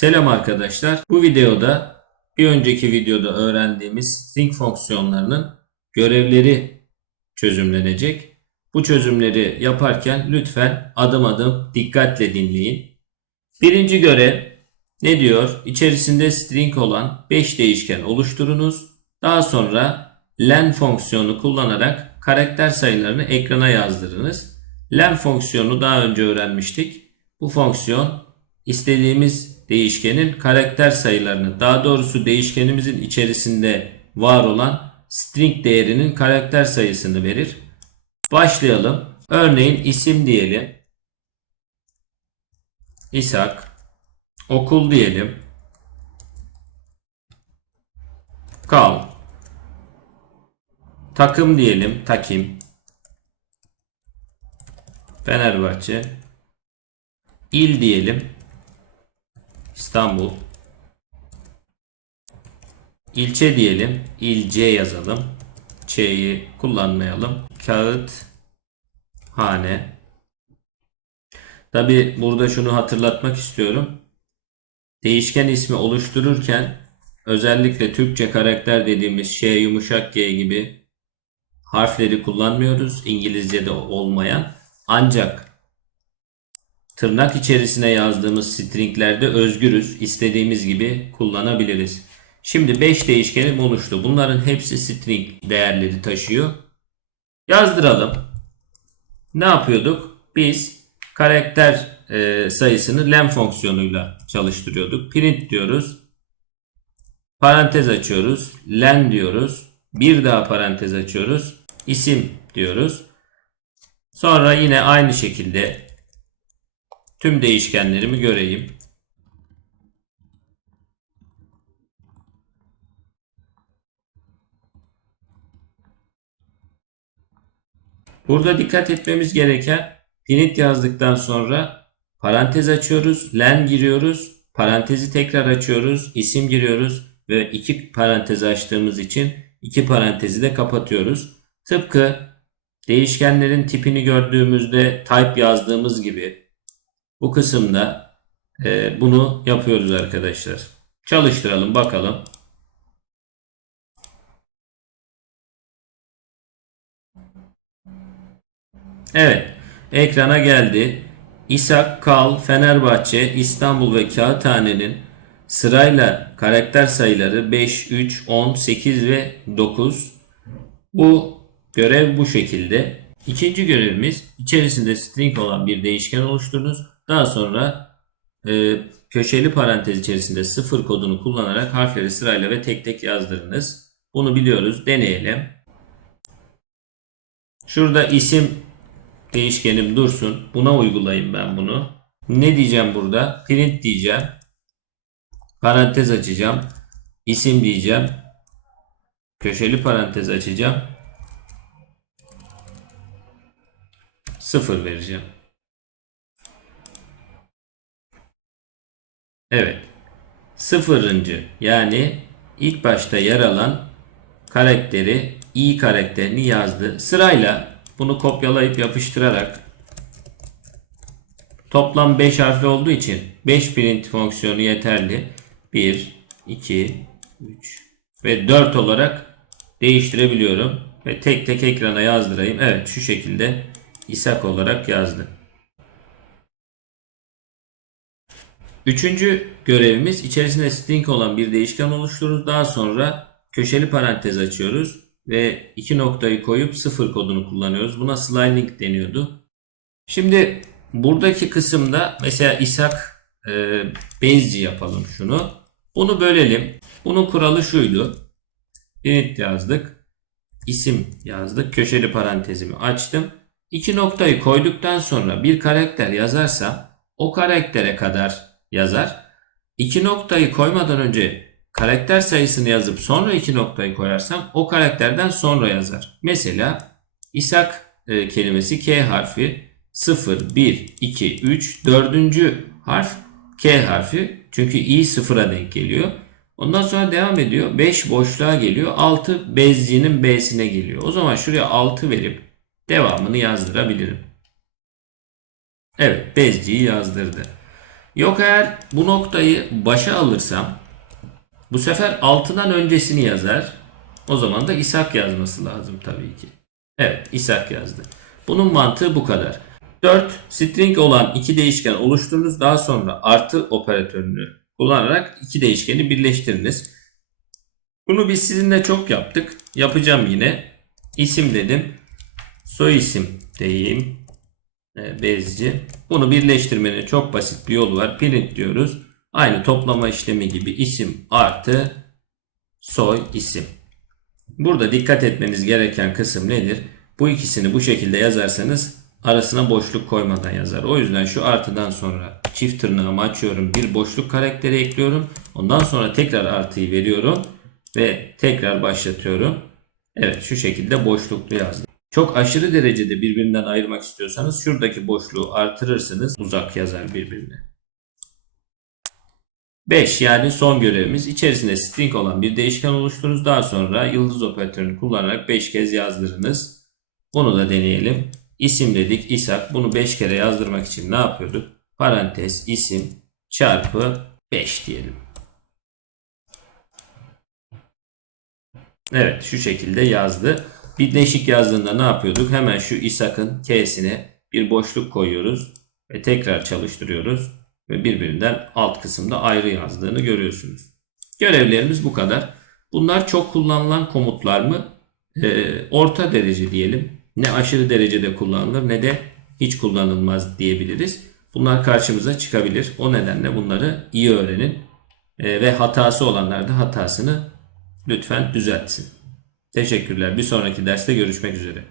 Selam arkadaşlar. Bu videoda bir önceki videoda öğrendiğimiz string fonksiyonlarının görevleri çözümlenecek. Bu çözümleri yaparken lütfen adım adım dikkatle dinleyin. Birinci görev ne diyor? İçerisinde string olan 5 değişken oluşturunuz. Daha sonra len fonksiyonu kullanarak karakter sayılarını ekrana yazdırınız. Len fonksiyonu daha önce öğrenmiştik. Bu fonksiyon istediğimiz değişkenin karakter sayılarını, daha doğrusu değişkenimizin içerisinde var olan string değerinin karakter sayısını verir. Başlayalım. Örneğin isim diyelim. İshak. Okul diyelim. Kal. Takım diyelim. Takim. Fenerbahçe. İl diyelim. İstanbul. İlçe diyelim. İlçe yazalım. Ç'yi kullanmayalım. Kağıt. Hane. Tabi burada şunu hatırlatmak istiyorum. Değişken ismi oluştururken özellikle Türkçe karakter dediğimiz Ş yumuşak G gibi harfleri kullanmıyoruz. İngilizce'de olmayan. Ancak tırnak içerisine yazdığımız stringlerde özgürüz. İstediğimiz gibi kullanabiliriz. Şimdi 5 değişkenim oluştu. Bunların hepsi string değerleri taşıyor. Yazdıralım. Ne yapıyorduk? Biz karakter e, sayısını len fonksiyonuyla çalıştırıyorduk. Print diyoruz. Parantez açıyoruz. Len diyoruz. Bir daha parantez açıyoruz. İsim diyoruz. Sonra yine aynı şekilde tüm değişkenlerimi göreyim. Burada dikkat etmemiz gereken print yazdıktan sonra parantez açıyoruz, len giriyoruz, parantezi tekrar açıyoruz, isim giriyoruz ve iki parantez açtığımız için iki parantezi de kapatıyoruz. Tıpkı değişkenlerin tipini gördüğümüzde type yazdığımız gibi bu kısımda e, bunu yapıyoruz arkadaşlar. Çalıştıralım bakalım. Evet. Ekrana geldi. İshak, Kal, Fenerbahçe, İstanbul ve Kağıthane'nin sırayla karakter sayıları 5, 3, 10, 8 ve 9. Bu görev bu şekilde. İkinci görevimiz içerisinde string olan bir değişken oluşturunuz. Daha sonra e, köşeli parantez içerisinde sıfır kodunu kullanarak harfleri sırayla ve tek tek yazdırınız. Bunu biliyoruz. Deneyelim. Şurada isim değişkenim dursun. Buna uygulayayım ben bunu. Ne diyeceğim burada? Print diyeceğim. Parantez açacağım. İsim diyeceğim. Köşeli parantez açacağım. Sıfır vereceğim. Evet. Sıfırıncı yani ilk başta yer alan karakteri i karakterini yazdı. Sırayla bunu kopyalayıp yapıştırarak toplam 5 harfli olduğu için 5 print fonksiyonu yeterli. 1, 2, 3 ve 4 olarak değiştirebiliyorum. Ve tek tek ekrana yazdırayım. Evet şu şekilde İshak olarak yazdı. Üçüncü görevimiz içerisinde string olan bir değişken oluştururuz. Daha sonra köşeli parantez açıyoruz ve iki noktayı koyup sıfır kodunu kullanıyoruz. Buna sliding deniyordu. Şimdi buradaki kısımda mesela İshak e, Bezci yapalım şunu. Bunu bölelim. Bunun kuralı şuydu. Init yazdık. isim yazdık. Köşeli parantezimi açtım. İki noktayı koyduktan sonra bir karakter yazarsam o karaktere kadar yazar. İki noktayı koymadan önce karakter sayısını yazıp sonra iki noktayı koyarsam o karakterden sonra yazar. Mesela İshak e, kelimesi K harfi 0, 1, 2, 3, 4. harf K harfi. Çünkü i sıfıra denk geliyor. Ondan sonra devam ediyor. 5 boşluğa geliyor. 6 bezciğinin B'sine geliyor. O zaman şuraya 6 verip devamını yazdırabilirim. Evet bezciyi yazdırdı. Yok eğer bu noktayı başa alırsam bu sefer altından öncesini yazar. O zaman da İshak yazması lazım tabii ki. Evet İshak yazdı. Bunun mantığı bu kadar. 4. String olan iki değişken oluşturunuz. Daha sonra artı operatörünü kullanarak iki değişkeni birleştiriniz. Bunu biz sizinle çok yaptık. Yapacağım yine. İsim dedim. Soy isim diyeyim. Bezci. Bunu birleştirmenin çok basit bir yolu var. Print diyoruz. Aynı toplama işlemi gibi isim artı soy isim. Burada dikkat etmeniz gereken kısım nedir? Bu ikisini bu şekilde yazarsanız arasına boşluk koymadan yazar. O yüzden şu artıdan sonra çift tırnağımı açıyorum. Bir boşluk karakteri ekliyorum. Ondan sonra tekrar artıyı veriyorum. Ve tekrar başlatıyorum. Evet şu şekilde boşluklu yazdım. Çok aşırı derecede birbirinden ayırmak istiyorsanız şuradaki boşluğu artırırsınız. Uzak yazar birbirine. 5 yani son görevimiz içerisinde string olan bir değişken oluşturunuz. Daha sonra yıldız operatörünü kullanarak 5 kez yazdırınız. Bunu da deneyelim. İsim dedik İshak. Bunu 5 kere yazdırmak için ne yapıyorduk? Parantez isim çarpı 5 diyelim. Evet şu şekilde yazdı. Bir değişik yazdığında ne yapıyorduk? Hemen şu İshak'ın K'sine bir boşluk koyuyoruz ve tekrar çalıştırıyoruz ve birbirinden alt kısımda ayrı yazdığını görüyorsunuz. Görevlerimiz bu kadar. Bunlar çok kullanılan komutlar mı? Ee, orta derece diyelim. Ne aşırı derecede kullanılır ne de hiç kullanılmaz diyebiliriz. Bunlar karşımıza çıkabilir. O nedenle bunları iyi öğrenin. Ee, ve hatası olanlar da hatasını lütfen düzeltsin. Teşekkürler. Bir sonraki derste görüşmek üzere.